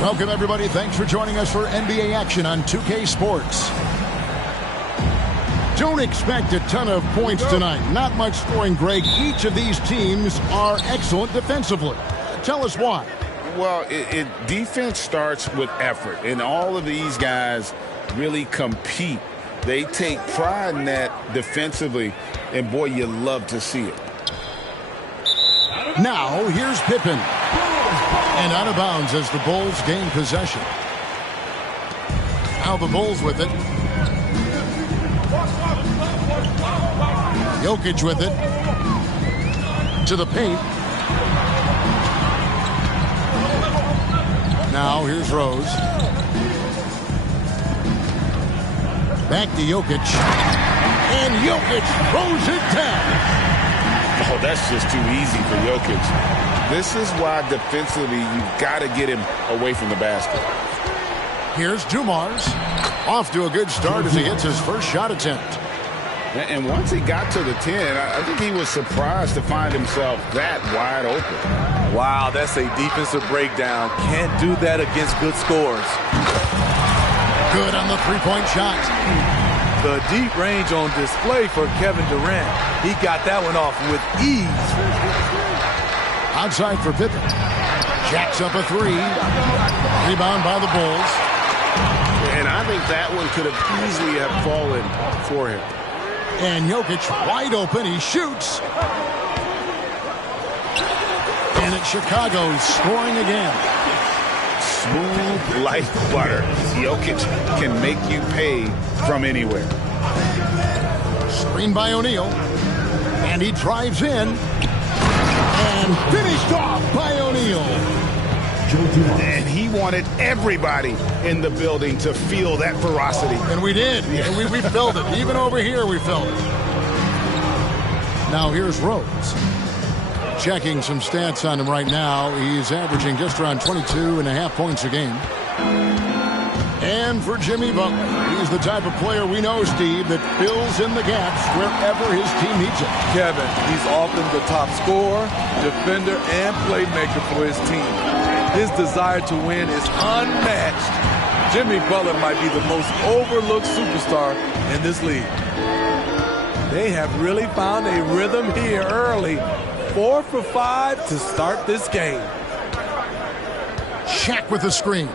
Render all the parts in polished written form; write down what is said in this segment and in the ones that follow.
Welcome, everybody. Thanks for joining us for NBA action on 2K Sports. Don't expect a ton of points tonight. Not much scoring, Greg. Each of these teams are excellent defensively. Tell us why. Well, defense starts with effort, and all of these guys really compete. They take pride in that defensively, and, boy, you love to see it. Now, here's Pippen. And out of bounds as the Bulls gain possession. Now the Bulls with it. Jokic with it. To the paint. Now here's Rose. Back to Jokic. And Jokic throws it down. Oh, that's just too easy for Jokic. This is why defensively you've got to get him away from the basket. Here's Dumars. Off to a good start as he hits his first shot attempt. And once he got to the 10, I think he was surprised to find himself that wide open. Wow, that's a defensive breakdown. Can't do that against good scores. Good on the three-point shot. The deep range on display for Kevin Durant. He got that one off with ease. Outside for Pippen. Jacks up a three. Rebound by the Bulls. And I think that one could have easily have fallen for him. And Jokic wide open. He shoots. And it's Chicago scoring again. Smooth like butter. Jokic can make you pay from anywhere. Screen by O'Neal. And he drives in. And finished off by O'Neal. And he wanted everybody in the building to feel that ferocity. And we did. Yeah. And we felt it. Even over here we felt it. Now here's Rose. Checking some stats on him right now. He's averaging just around 22.5 points a game. And for Jimmy Butler, he's the type of player we know, Steve, that fills in the gaps wherever his team needs it. Kevin, he's often the top scorer, defender, and playmaker for his team. His desire to win is unmatched. Jimmy Butler might be the most overlooked superstar in this league. They have really found a rhythm here early. 4 for 5 to start this game. Shaq with the screen.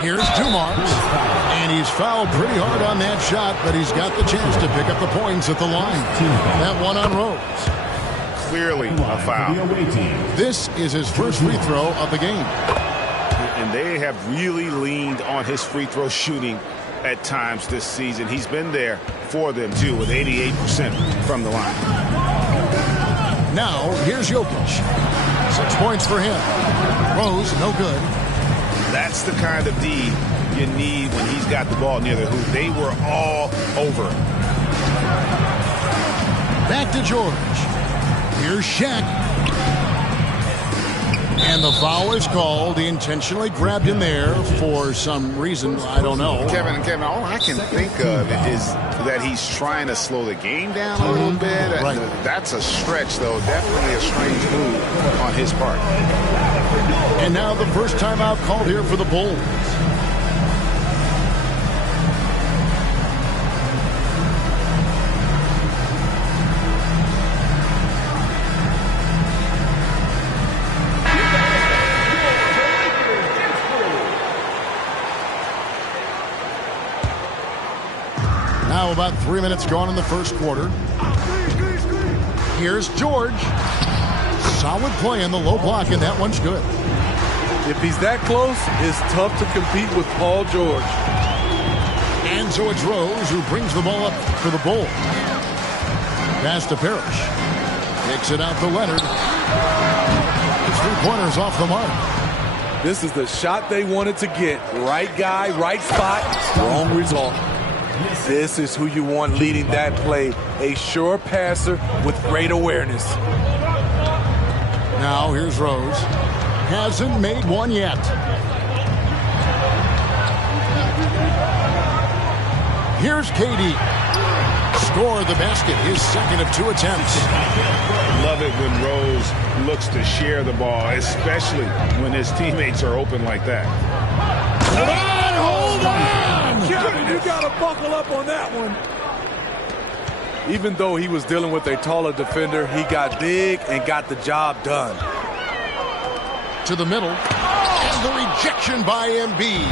Here's Dumars. And he's fouled pretty hard on that shot, but he's got the chance to pick up the points at the line. That one on Rose. Clearly a foul. This is his first free throw of the game. And they have really leaned on his free throw shooting at times this season. He's been there for them, too, with 88% from the line. Now, here's Jokic. 6 points for him. Rose, no good. That's the kind of D you need when he's got the ball near the hoop. They were all over. Back to George. Here's Shaq. And the foul is called. He intentionally grabbed him there for some reason. I don't know. Kevin, all I can think of is that he's trying to slow the game down a little bit. Right. That's a stretch, though. Definitely a strange move on his part. And now the first timeout called here for the Bulls. Now about 3 minutes gone in the first quarter. Here's George. Solid play in the low block, and that one's good. If he's that close, it's tough to compete with Paul George. And so it's Rose who brings the ball up for the Bulls. Pass to Parrish. Kicks it out to Leonard. His 3-pointers off the mark. This is the shot they wanted to get. Right guy, right spot, wrong result. This is who you want leading that play. A sure passer with great awareness. Now here's Rose. Hasn't made one yet. Here's KD. score the basket, his second of 2 attempts. Love it when Rose looks to share the ball, especially when his teammates are open like that. Hold on! You got to buckle up on that one. Even though he was dealing with a taller defender, he got big and got the job done. To the middle, and the rejection by Embiid.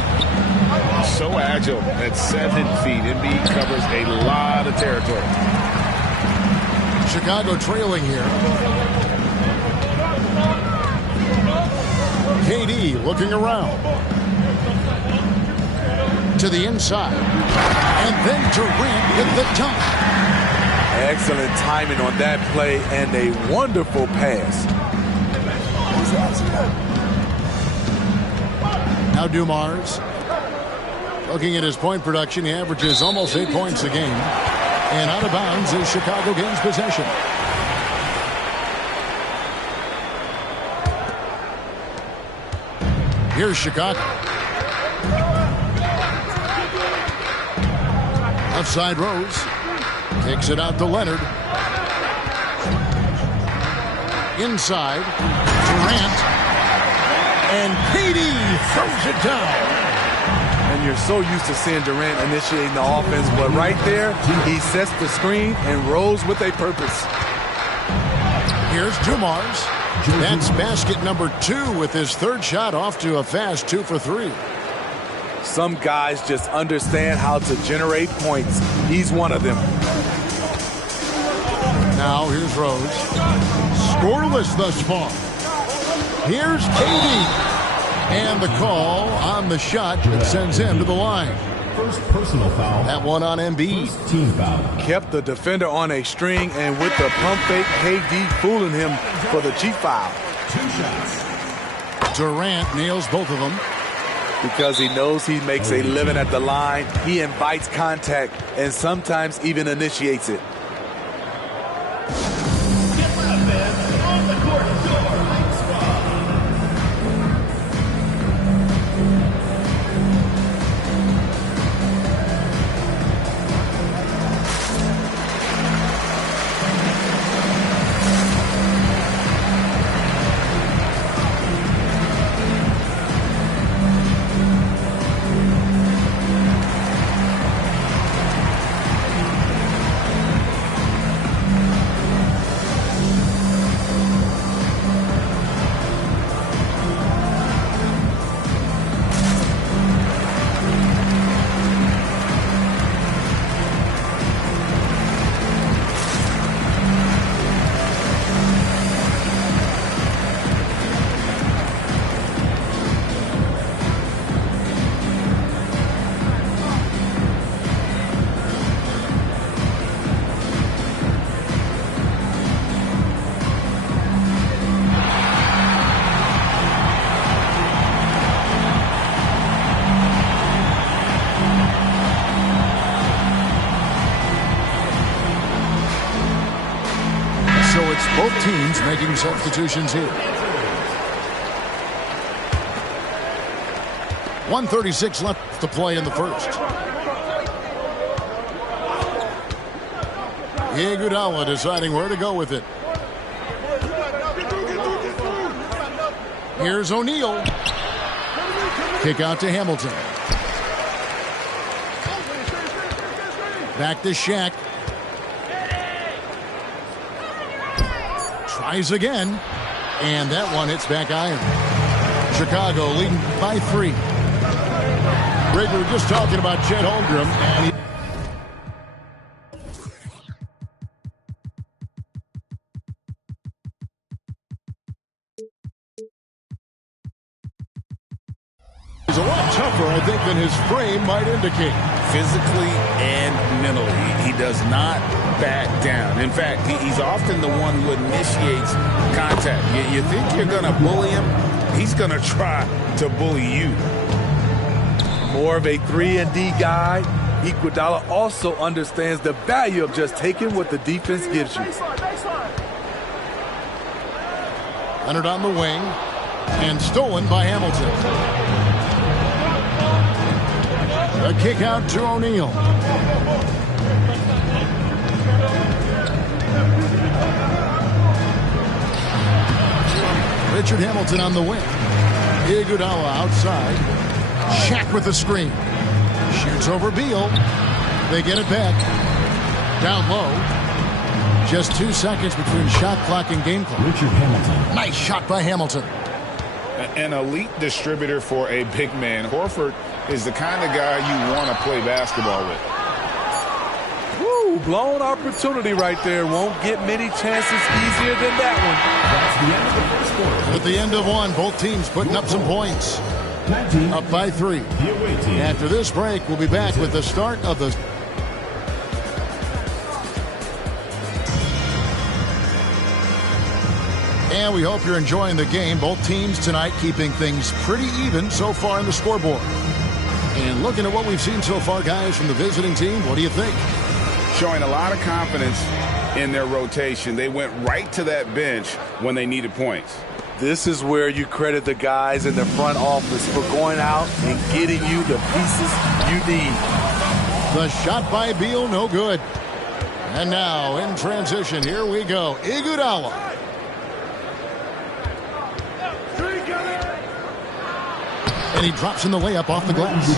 So agile at 7 feet. Embiid covers a lot of territory. Chicago trailing here. KD looking around. To the inside. And then Durant with the dunk. Excellent timing on that play and a wonderful pass. Now Dumars. Looking at his point production, he averages almost 8 points a game. And out of bounds as Chicago gains possession. Here's Chicago. Outside Rose. Takes it out to Leonard. Inside. Durant. And KD throws it down. And you're so used to seeing Durant initiating the offense, but right there, he sets the screen and rolls with a purpose. Here's Dumars. That's basket number 2 with his 3rd shot off to a fast 2 for 3. Some guys just understand how to generate points. He's one of them. Now here's Rose. Scoreless thus far. Here's KD. And the call on the shot that sends him to the line. First personal foul. That one on Embiid. First team foul. Kept the defender on a string, and with the pump fake, KD fooling him for the cheap foul. 2 shots. Durant nails both of them. Because he knows he makes a living at the line, he invites contact and sometimes even initiates it. Both teams making substitutions here. 1:36 left to play in the first. Iguodala deciding where to go with it. Here's O'Neal. Kick out to Hamilton. Back to Shaq. Tries again. And that one hits back iron. Chicago leading by 3. Greg, we were just talking about Chet Holmgren. And he's a lot tougher, I think, than his frame might indicate. Physically and mentally, he does not back down. In fact, he's often the one who initiates contact. You think you're going to bully him? He's going to try to bully you. More of a 3-and-D guy, Iguodala also understands the value of just taking what the defense gives you. Leonard on the wing, and stolen by Hamilton. A kick out to O'Neal. Richard Hamilton on the wing. Iguodala outside. Shaq with the screen. Shoots over Beal. They get it back. Down low. Just 2 seconds between shot clock and game clock. Richard Hamilton. Nice shot by Hamilton. An elite distributor for a big man. Horford is the kind of guy you want to play basketball with. Woo, blown opportunity right there. Won't get many chances easier than that one. That's the end of the first quarter. At the end of one, both teams putting up some points. Up by 3. The away team. After this break, we'll be back with the start of the... And we hope you're enjoying the game. Both teams tonight keeping things pretty even so far in the scoreboard. And looking at what we've seen so far, guys, from the visiting team, what do you think? Showing a lot of confidence in their rotation. They went right to that bench when they needed points. This is where you credit the guys in the front office for going out and getting you the pieces you need. The shot by Beal, no good. And now, in transition, here we go. Iguodala. And he drops in the layup off the glass.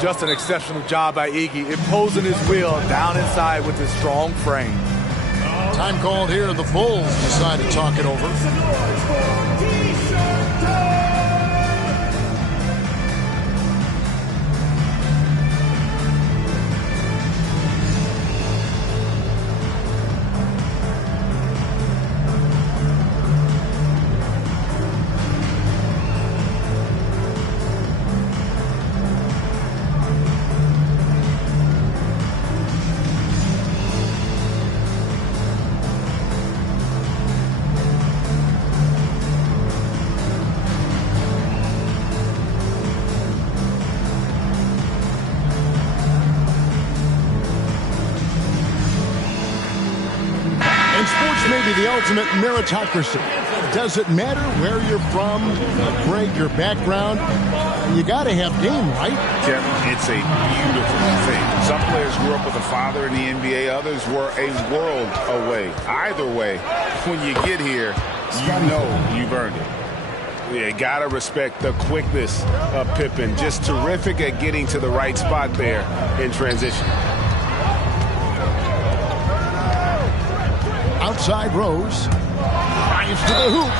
Just an exceptional job by Iggy, imposing his will down inside with his strong frame. Time called here. The Bulls decide to talk it over. The ultimate meritocracy. Does it matter where you're from, Greg, your background? You got to have game, right? Tim, it's a beautiful thing. Some players grew up with a father in the NBA. Others were a world away. Either way, when you get here, you know you've earned it. You got to respect the quickness of Pippen. Just terrific at getting to the right spot there in transition. Outside Rose. Drives to the hoop.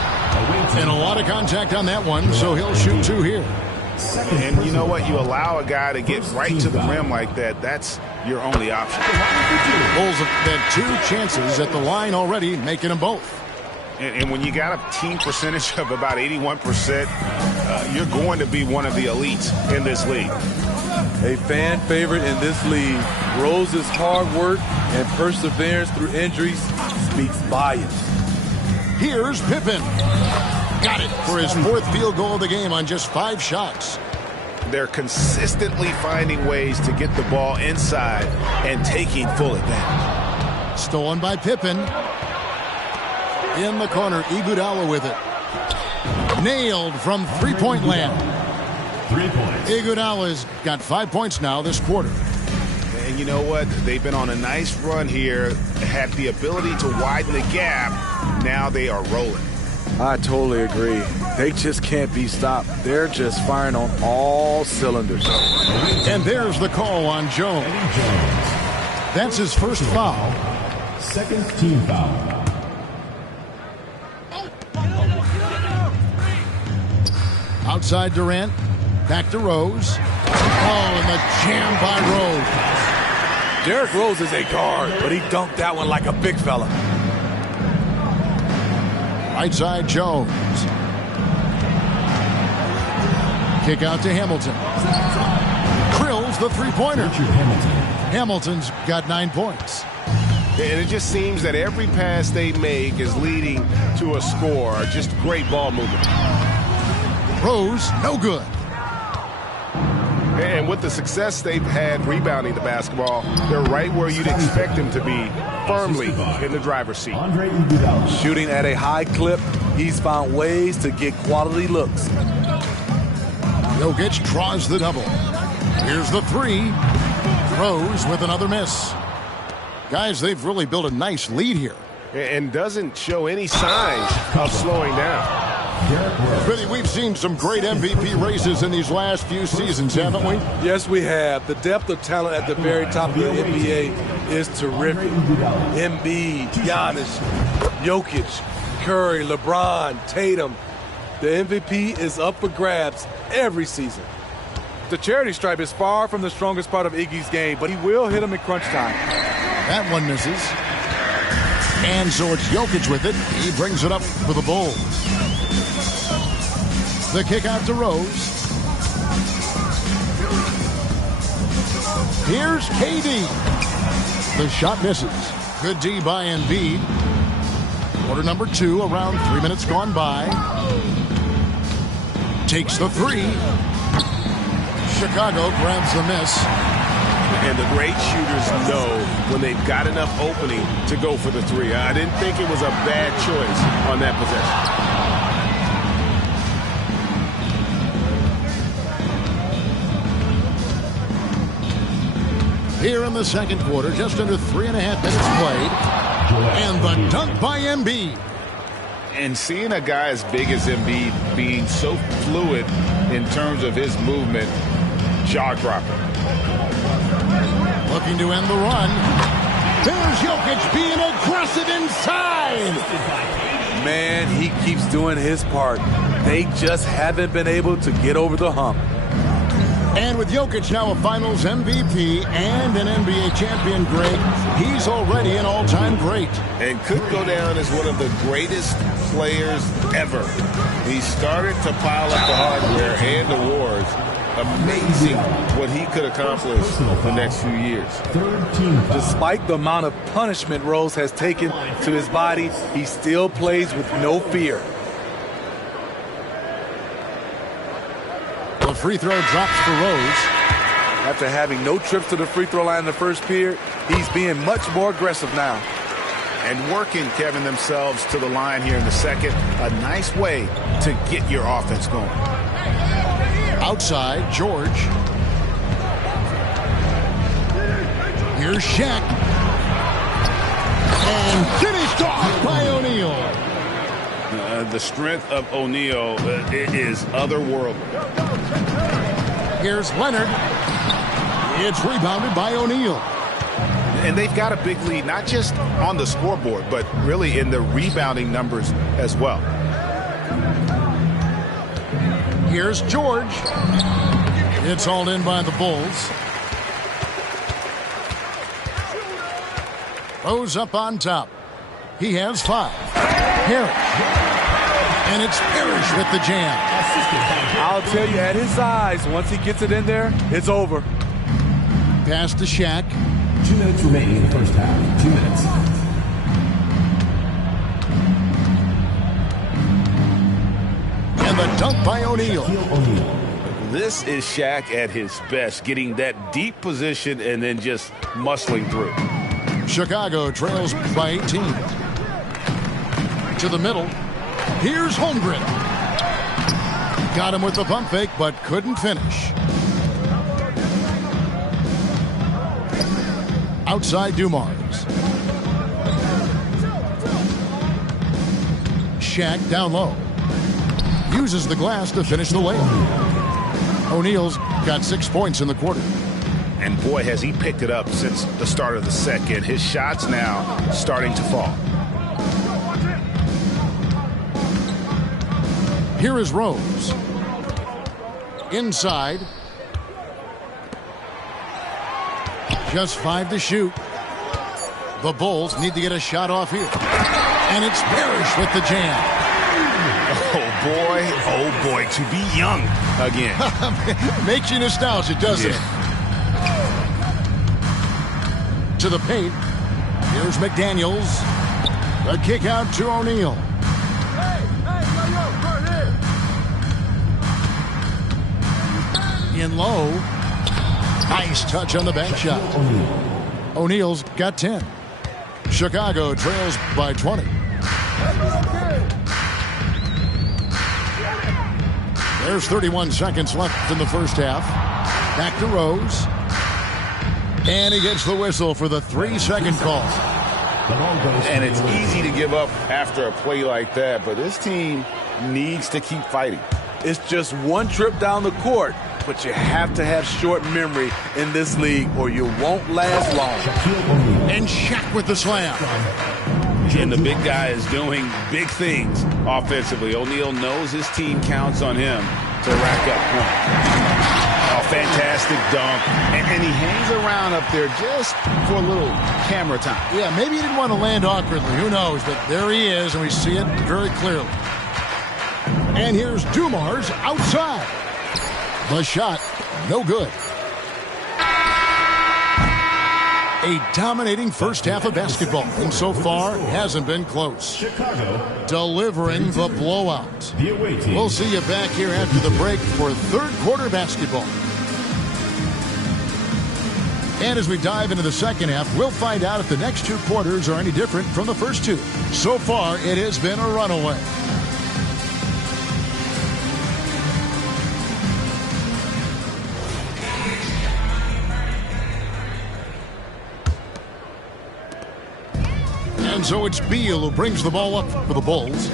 And a lot of contact on that one, so he'll shoot 2 here. And you know what? You allow a guy to get right to the rim like that, that's your only option. Bulls have had 2 chances at the line already, making them both. And when you got a team percentage of about 81%, you're going to be one of the elites in this league. A fan favorite in this league. Rose's hard work and perseverance through injuries speaks volumes. Here's Pippen. Got it for his 4th field goal of the game on just 5 shots. They're consistently finding ways to get the ball inside and taking full advantage. Stolen by Pippen. In the corner, Iguodala with it. Nailed from three-point land. 3 points. Iguodala's got 5 points now this quarter. And you know what? They've been on a nice run here, had the ability to widen the gap. Now they are rolling. I totally agree. They just can't be stopped. They're just firing on all cylinders. And there's the call on Jones. That's his first foul. Second team foul. Outside Durant. Back to Rose. Oh, and the jam by Rose. Derrick Rose is a guard, but he dunked that one like a big fella. Right side Jones. Kick out to Hamilton. Krills the three-pointer. Hamilton's got 9 points. And it just seems that every pass they make is leading to a score. Just great ball movement. Rose, no good. And with the success they've had rebounding the basketball, they're right where you'd expect them to be, firmly in the driver's seat. Shooting at a high clip, he's found ways to get quality looks. Jokic draws the double. Here's the 3. Rose with another miss. Guys, they've really built a nice lead here. And doesn't show any signs of slowing down. Smithy, we've seen some great MVP races in these last few seasons, haven't we? Yes, we have. The depth of talent at the very top of the NBA is terrific. Embiid, Giannis, Jokic, Curry, LeBron, Tatum. The MVP is up for grabs every season. The charity stripe is far from the strongest part of Iggy's game, but he will hit him in crunch time. That one misses. And so it's Jokic with it. He brings it up for the Bulls. The kick out to Rose. Here's KD. The shot misses. Good D by Embiid. Quarter number 2, around 3 minutes gone by. Takes the 3. Chicago grabs the miss. And the great shooters know when they've got enough opening to go for the 3. I didn't think it was a bad choice on that possession. Here in the second quarter, just under 3.5 minutes played. And the dunk by Embiid. And seeing a guy as big as Embiid being so fluid in terms of his movement, jaw-dropping. Looking to end the run. There's Jokic being aggressive inside. Man, he keeps doing his part. They just haven't been able to get over the hump. And with Jokic now a Finals MVP and an NBA champion, Greg, he's already an all-time great. And could go down as one of the greatest players ever. He started to pile up the hardware and awards. Amazing what he could accomplish the next few years. Despite the amount of punishment Rose has taken to his body, he still plays with no fear. The free throw drops for Rose. After having no trips to the free throw line in the first period, he's being much more aggressive now. And working, Kevin, themselves to the line here in the second. A nice way to get your offense going. Outside, George. Here's Shaq. And finished off by O'Neal. The strength of O'Neal is otherworldly. Here's Leonard. It's rebounded by O'Neal. And they've got a big lead, not just on the scoreboard, but really in the rebounding numbers as well. Here's George. It's hauled in by the Bulls. Rose up on top. He has 5. Harris. And it's Parrish with the jam. I'll tell you, at his size, once he gets it in there, it's over. Pass to Shaq. 2 minutes remaining in the first half. 2 minutes. And the dunk by O'Neal. This is Shaq at his best, getting that deep position and then just muscling through. Chicago trails by 18. To the middle. Here's Holmgren. Got him with the pump fake, but couldn't finish. Outside Dumars. Shaq down low. Uses the glass to finish the layup. O'Neal's got 6 points in the quarter. And boy, has he picked it up since the start of the second. His shots now starting to fall. Here is Rose. Inside. Just 5 to shoot. The Bulls need to get a shot off here. And it's Parrish with the jam. Oh boy, to be young again. Makes you nostalgic, doesn't it? To the paint. Here's McDaniels. A kick out to O'Neal. In low. Nice touch on the back shot. O'Neal's got 10. Chicago trails by 20. There's 31 seconds left in the first half. Back to Rose. And he gets the whistle for the 3-second call. And it's easy to give up after a play like that, but this team needs to keep fighting. It's just one trip down the court, but you have to have short memory in this league or you won't last long. And Shaq with the slam. And the big guy is doing big things offensively. O'Neal knows his team counts on him to rack up points. Oh, fantastic dunk. And he hangs around up there just for a little camera time. Yeah, maybe he didn't want to land awkwardly. Who knows? But there he is, and we see it very clearly. And here's Dumars outside. The shot, no good. A dominating first half of basketball, and so far hasn't been close. Chicago delivering the blowout. The away team. We'll see you back here after the break for third quarter basketball. And as we dive into the second half, we'll find out if the next two quarters are any different from the first two. So far, it has been a runaway. And so it's Beal who brings the ball up for the Bulls.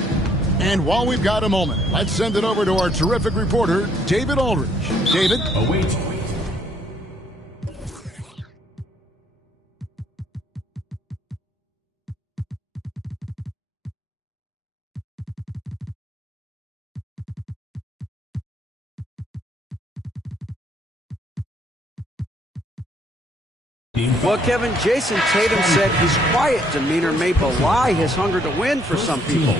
And while we've got a moment, let's send it over to our terrific reporter, David Aldridge. David? Away. Well, Kevin, Jason Tatum said his quiet demeanor may belie his hunger to win for some people.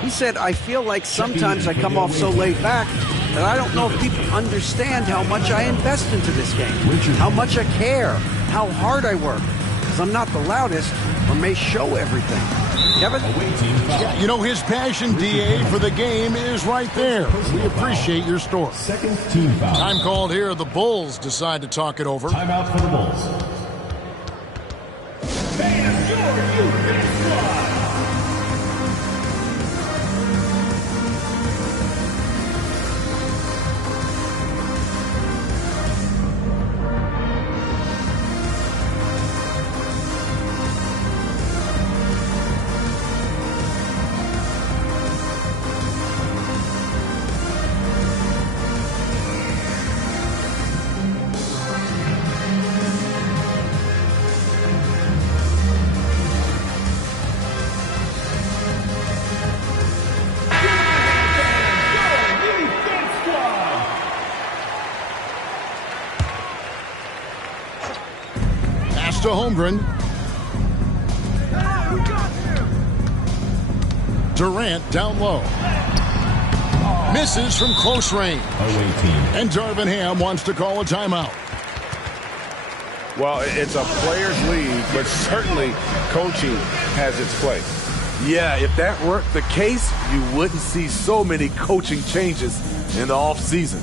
He said, I feel like sometimes I come off so laid back that I don't know if people understand how much I invest into this game, how much I care, how hard I work, because I'm not the loudest or may show everything. Kevin? Yeah, you know, his passion, D.A., for the game is right there. We appreciate your story. Second team foul. Time called here. The Bulls decide to talk it over. Timeout for the Bulls. To Holmgren. Durant down low. Misses from close range. Away team. And Darvin Ham wants to call a timeout. Well, it's a player's league, but certainly coaching has its place. Yeah, if that weren't the case, you wouldn't see so many coaching changes in the offseason.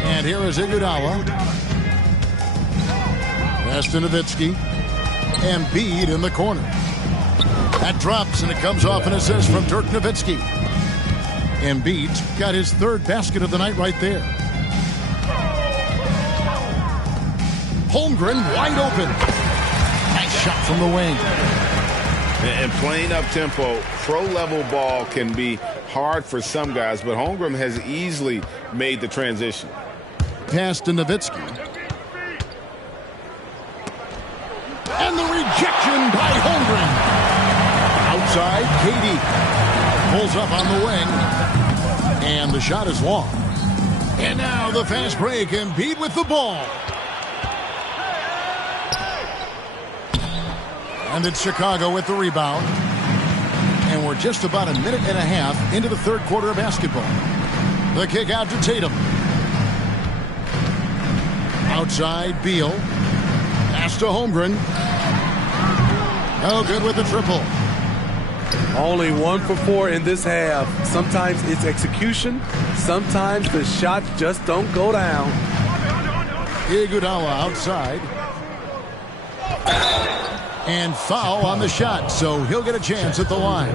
And here is Iguodala. Pass to Nowitzki. Embiid in the corner. That drops, and it comes off an assist from Dirk Nowitzki. Embiid's got his third basket of the night right there. Holmgren wide open. shot from the wing. And playing up-tempo, pro-level ball can be hard for some guys, but Holmgren has easily made the transition. Pass to Nowitzki. And the rejection by Holmgren. Outside, Katie pulls up on the wing. And the shot is long. And now the fast break, Embiid with the ball. And it's Chicago with the rebound. And we're just about a minute and a half into the third quarter of basketball. The kick out to Tatum. Outside, Beal. Pass to Holmgren. No good with the triple. Only 1 for 4 in this half. Sometimes it's execution. Sometimes the shots just don't go down. Iguodala outside. And foul on the shot, so he'll get a chance at the line.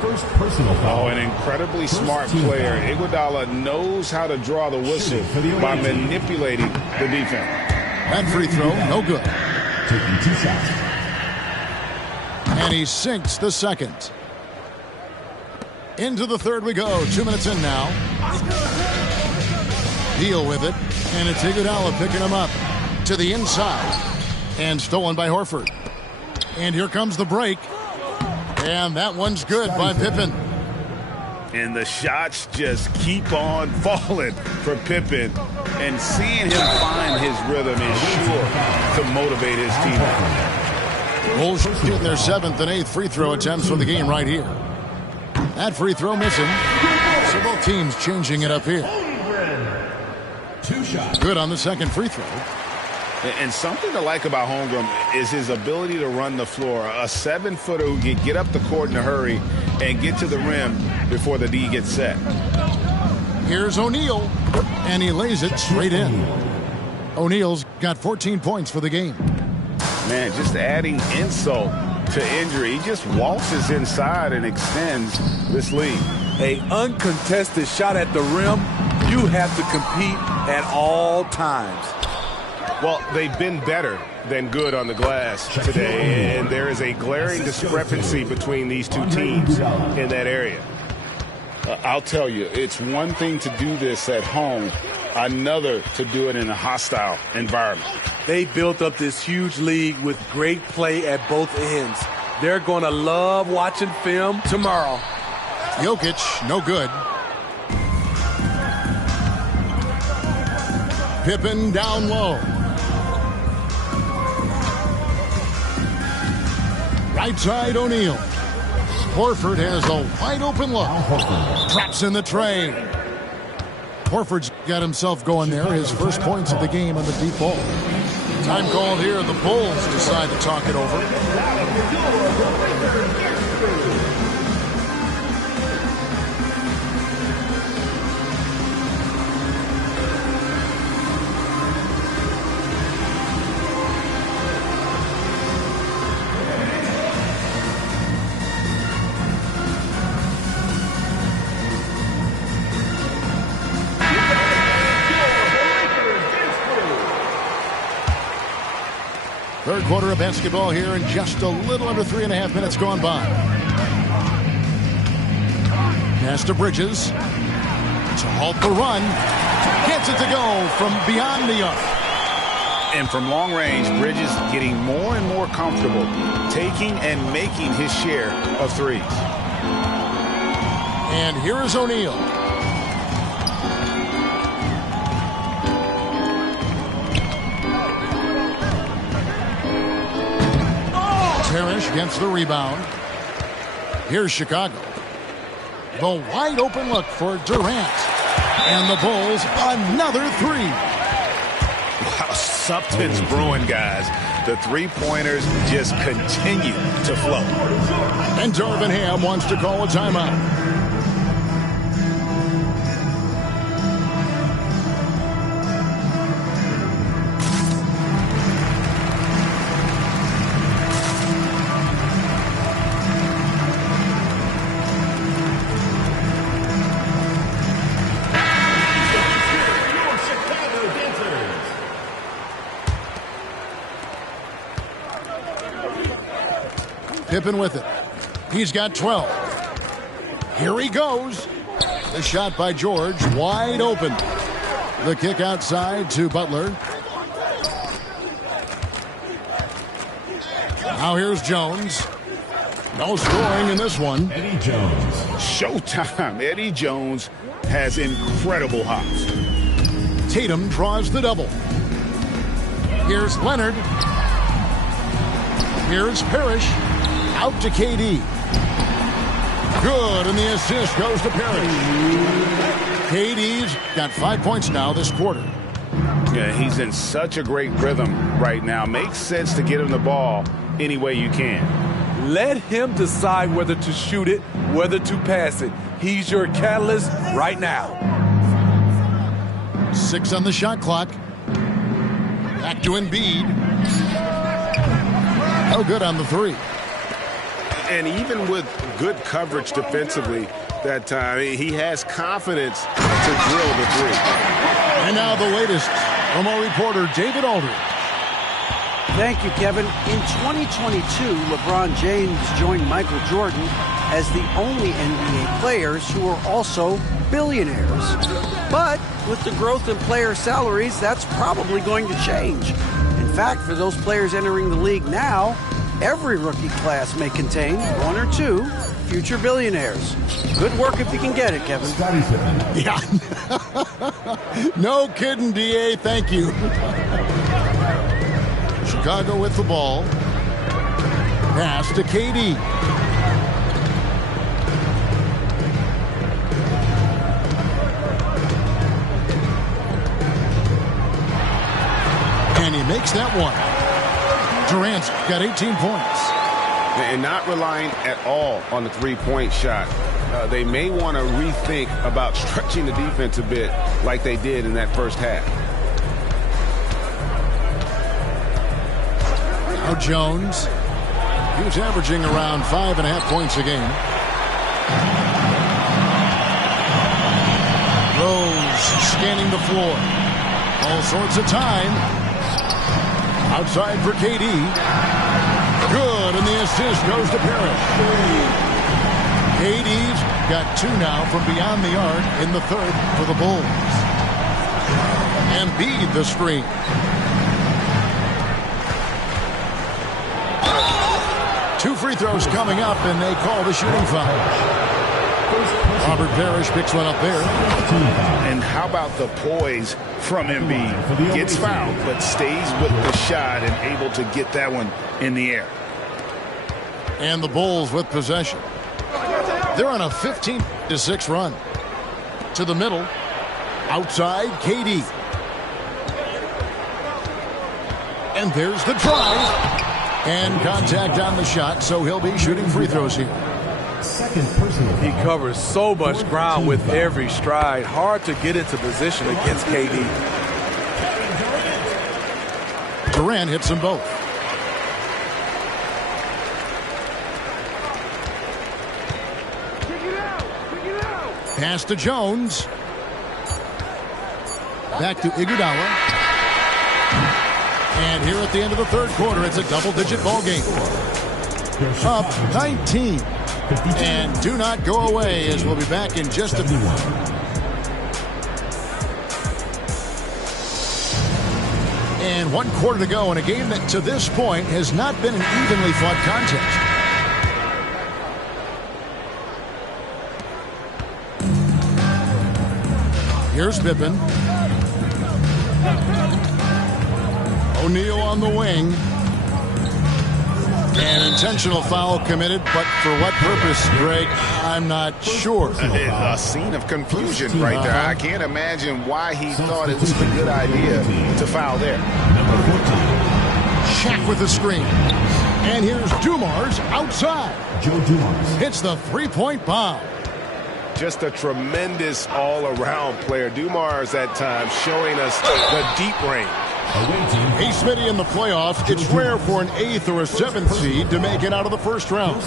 First personal foul. Oh, an incredibly smart player. Iguodala knows how to draw the whistle by manipulating the defense. That free throw, no good. Taking 2 shots. And he sinks the second. Into the third we go. 2 minutes in now. Deal with it. And it's Iguodala picking him up to the inside. And stolen by Horford. And here comes the break. And that one's good by Pippen. And the shots just keep on falling for Pippen. And seeing him find his rhythm is sure to motivate his team. Bulls shooting their 7th and 8th free throw attempts for the game right here. That free throw missing. So both teams changing it up here. 2 shots. Good on the second free throw. And something to like about Holmgren is his ability to run the floor. A 7-footer who can get up the court in a hurry and get to the rim before the D gets set. Here's O'Neal, and he lays it straight in. O'Neal's got 14 points for the game. Man, just adding insult to injury. He just waltzes inside and extends this lead. An uncontested shot at the rim, you have to compete at all times. Well, they've been better than good on the glass today, and there is a glaring discrepancy between these two teams in that area. I'll tell you, it's one thing to do this at home, another to do it in a hostile environment. They built up this huge lead with great play at both ends. They're going to love watching film tomorrow. Jokic, no good. Pippen down low. Right side, O'Neal. Horford has a wide open look. Drops in the tray. Horford's got himself going there. His first points of the game on the deep ball. Time called here. The Bulls decide to talk it over. Third quarter of basketball here in just a little under 3.5 minutes gone by. Pass to Bridges to halt the run. Gets it to go from beyond the arc. And from long range, Bridges getting more and more comfortable taking and making his share of threes. And here is O'Neal. Parrish gets the rebound. Here's Chicago. The wide open look for Durant. And the Bulls, another three. Wow, something's brewing, guys. The three-pointers just continue to flow. And Darvin Ham wants to call a timeout. Pippen with it. He's got 12. Here he goes. The shot by George, wide open. The kick outside to Butler. Now here's Jones. No scoring in this one. Eddie Jones. Showtime. Eddie Jones has incredible hops. Tatum draws the double. Here's Leonard. Here's Parrish. Out to KD. Good, and the assist goes to Parrish. KD's got 5 points now this quarter. Yeah, he's in such a great rhythm right now. Makes sense to get him the ball any way you can. Let him decide whether to shoot it, whether to pass it. He's your catalyst right now. 6 on the shot clock. Back to Embiid. No good on the 3. And even with good coverage defensively that time, he has confidence to drill the 3. And now the latest from our reporter, David Aldridge. Thank you, Kevin. In 2022, LeBron James joined Michael Jordan as the only NBA players who are also billionaires. But with the growth in player salaries, that's probably going to change. In fact, for those players entering the league now, every rookie class may contain 1 or 2 future billionaires. Good work if you can get it, Kevin. Yeah. No kidding, DA. Thank you. Chicago with the ball. Pass to KD. And he makes that one. Durant's got 18 points. And not relying at all on the three-point shot. They may want to rethink about stretching the defense a bit like they did in that first half. Now Jones. He was averaging around 5.5 points a game. Rose scanning the floor. All sorts of time. Outside for KD. Good, and the assist goes to Parrish. KD's got 2 now from beyond the arc in the 3rd for the Bulls. Embiid the screen. Two free throws coming up, and they call the shooting foul. Robert Parrish picks one up there. And how about the poise from Embiid? Gets fouled, but stays with the shot and able to get that one in the air. And the Bulls with possession. They're on a 15-6 run. To the middle. Outside, KD. And there's the drive. And contact on the shot, so he'll be shooting free throws here. He covers so much ground with every stride. Hard to get into position against KD. Durant hits them both. Pass to Jones. Back to Iguodala. And here at the end of the 3rd quarter, it's a double-digit ball game. Up 19. And do not go away, as we'll be back in just a few. And 1 quarter to go in a game that to this point has not been an evenly fought contest. Here's Pippen. O'Neal on the wing. An intentional foul committed, but for what purpose, Greg, I'm not sure. A scene of confusion right there. I can't imagine why he thought it was a good idea to foul there. Shaq with the screen. And here's Dumars outside. Joe Dumars hits the three-point bomb. Just a tremendous all-around player. Dumars at times showing us the deep range. Hey, Smitty, in the playoffs, it's rare for an 8th or a 7th seed to make it out of the first round.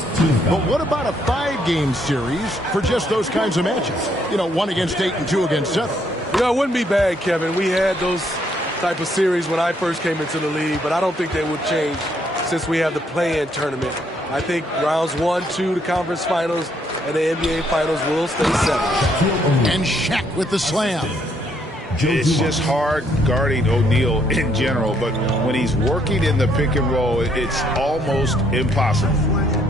But what about a 5-game series for just those kinds of matches? You know, 1 against 8 and 2 against 7. You know, it wouldn't be bad, Kevin. We had those type of series when I first came into the league, but I don't think they would change since we have the play-in tournament. I think rounds 1, 2, the conference finals, and the NBA finals will stay 7. And Shaq with the slam. It's just hard guarding O'Neal in general, but when he's working in the pick and roll, it's almost impossible.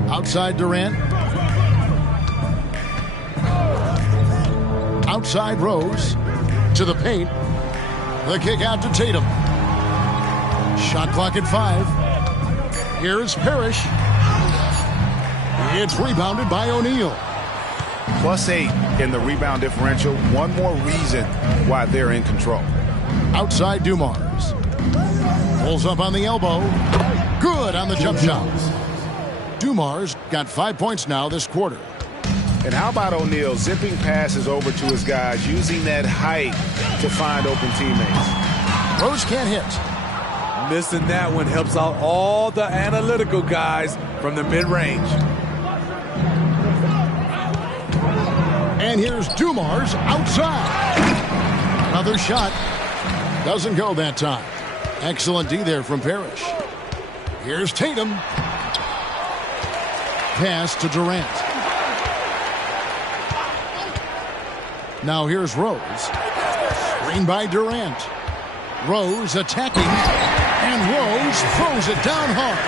Outside Durant. Outside Rose. To the paint. The kick out to Tatum. Shot clock at 5. Here's Parrish. It's rebounded by O'Neal. +8 in the rebound differential. One more reason why they're in control. Outside Dumars. Pulls up on the elbow. Good on the jump shot. Dumars got 5 points now this quarter. And how about O'Neal zipping passes over to his guys, using that height to find open teammates. Rose can't hit. Missing that one helps out all the analytical guys from the mid-range. And here's Dumars outside. Another shot. Doesn't go that time. Excellent D there from Parrish. Here's Tatum. Pass to Durant. Now here's Rose. Screen by Durant. Rose attacking. And Rose throws it down hard.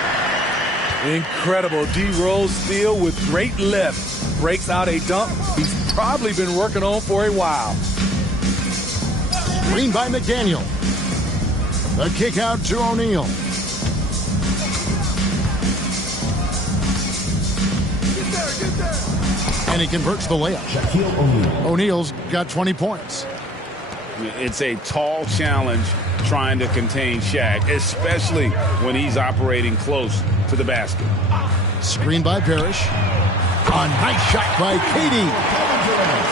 Incredible. D. Rose steal with great lift. Breaks out a dunk he's probably been working on for a while. Screen by McDaniel. The kick out to O'Neal. And he converts the layup. O'Neal's got 20 points. It's a tall challenge trying to contain Shaq, especially when he's operating close to the basket. Screen by Parrish. A nice shot by Katie.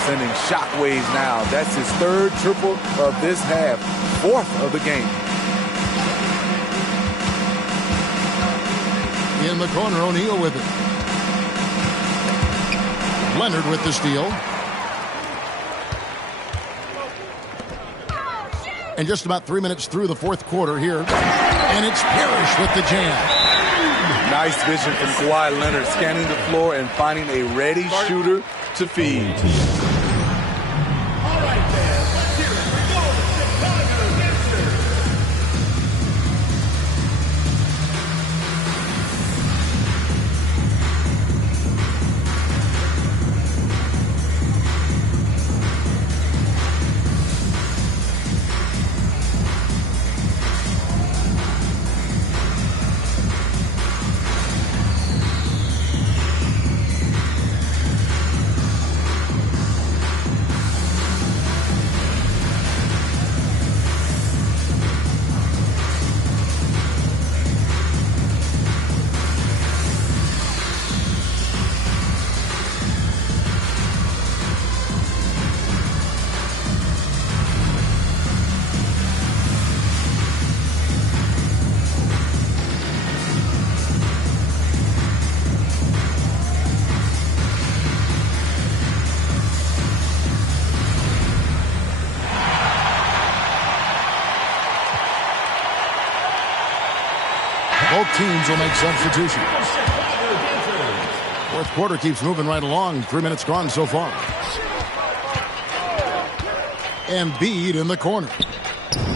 Sending shockwaves now. That's his 3rd triple of this half. 4th of the game. In the corner, O'Neal with it. Leonard with the steal. And just about 3 minutes through the 4th quarter here. And it's Parrish with the jam. Nice vision from Kawhi Leonard, scanning the floor and finding a ready shooter to feed. Both teams will make substitutions. 4th quarter keeps moving right along. 3 minutes gone so far. Embiid in the corner.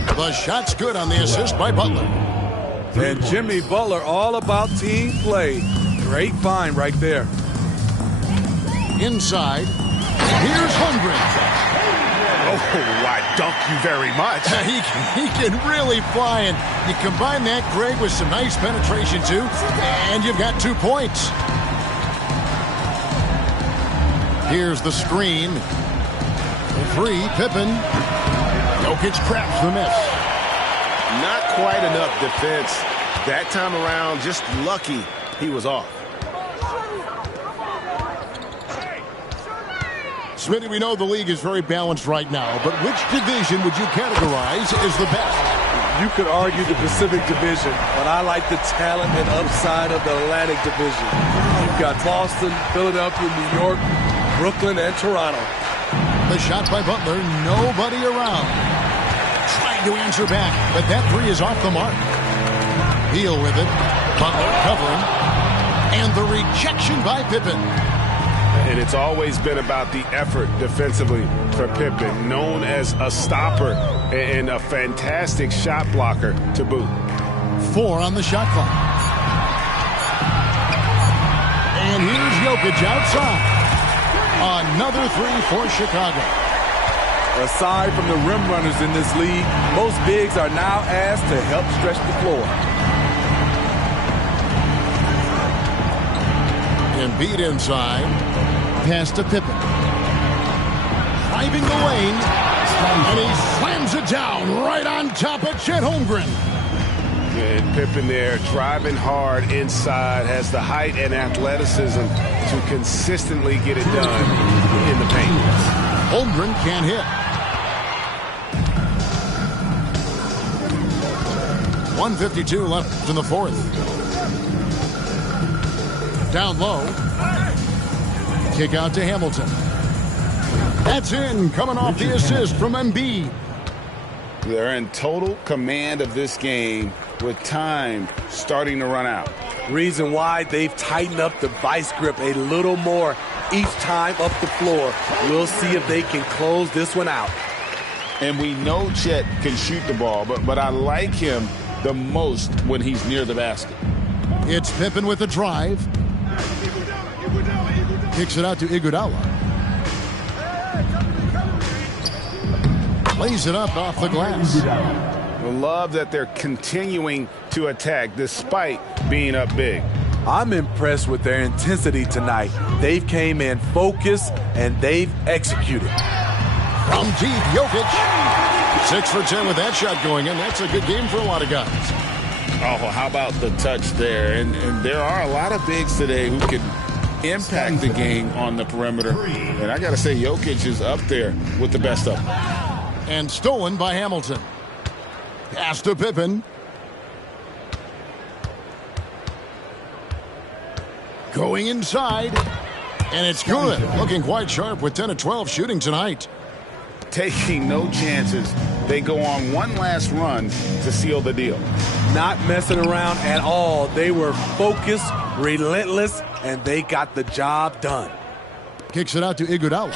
The shot's good on the assist by Butler. And Jimmy Butler all about team play. Great find right there. Inside. Here's Holmgren. Oh, why, dunk you very much. He can really fly, and you combine that, Greg, with some nice penetration, too, and you've got 2 points. Here's the screen. The 3, Pippen. Jokic traps the miss. Not quite enough defense. That time around, just lucky he was off. Smitty, we know the league is very balanced right now, but which division would you categorize as the best? You could argue the Pacific Division, but I like the talent and upside of the Atlantic Division. You've got Boston, Philadelphia, New York, Brooklyn, and Toronto. The shot by Butler, nobody around. Trying to answer back, but that 3 is off the mark. Beal with it. Butler covering. And the rejection by Pippen. And it's always been about the effort defensively for Pippen, known as a stopper and a fantastic shot blocker to boot. 4 on the shot clock. And here's Jokic outside. Another 3 for Chicago. Aside from the rim runners in this league, most bigs are now asked to help stretch the floor. Embiid inside. Pass to Pippen. Driving the lane. And he slams it down right on top of Chet Holmgren. And Pippen there driving hard inside, has the height and athleticism to consistently get it done in the paint. Holmgren can't hit. 1:52 left in the fourth. Down low. Kick out to Hamilton. That's in, coming off the assist from Embiid. They're in total command of this game with time starting to run out. Reason why they've tightened up the vice grip a little more each time up the floor. We'll see if they can close this one out. And we know Chet can shoot the ball, but I like him the most when he's near the basket. It's Pippen with the drive. Kicks it out to Iguodala. Lays it up off the glass. I love that they're continuing to attack despite being up big. I'm impressed with their intensity tonight. They've came in focused and they've executed. From deep, Jokic. 6 for 10 with that shot going in. That's a good game for a lot of guys. Oh, how about the touch there? And there are a lot of bigs today who can impact the game on the perimeter. And I got to say, Jokic is up there with the best of them. And stolen by Hamilton. Pass to Pippen. Going inside. And it's good. Looking quite sharp with 10 of 12 shooting tonight. Taking no chances. They go on one last run to seal the deal. Not messing around at all. They were focused, relentless, and they got the job done. Kicks it out to Iguodala.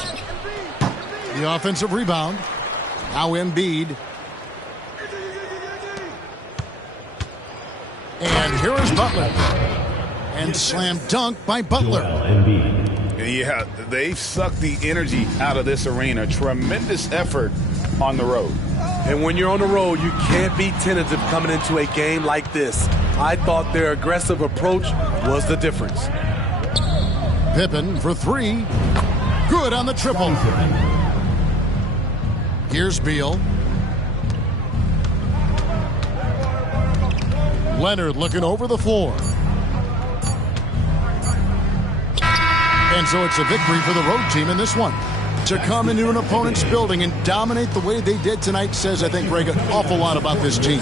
The offensive rebound. Now Embiid. And here is Butler. And slam dunk by Butler. Yeah, they've sucked the energy out of this arena. Tremendous effort on the road. And when you're on the road, you can't be tentative coming into a game like this. I thought their aggressive approach was the difference. Pippen for 3. Good on the triple. Here's Beal. Leonard looking over the floor. And so it's a victory for the road team in this one. To come into an opponent's building and dominate the way they did tonight says, I think, Greg, an awful lot about this team.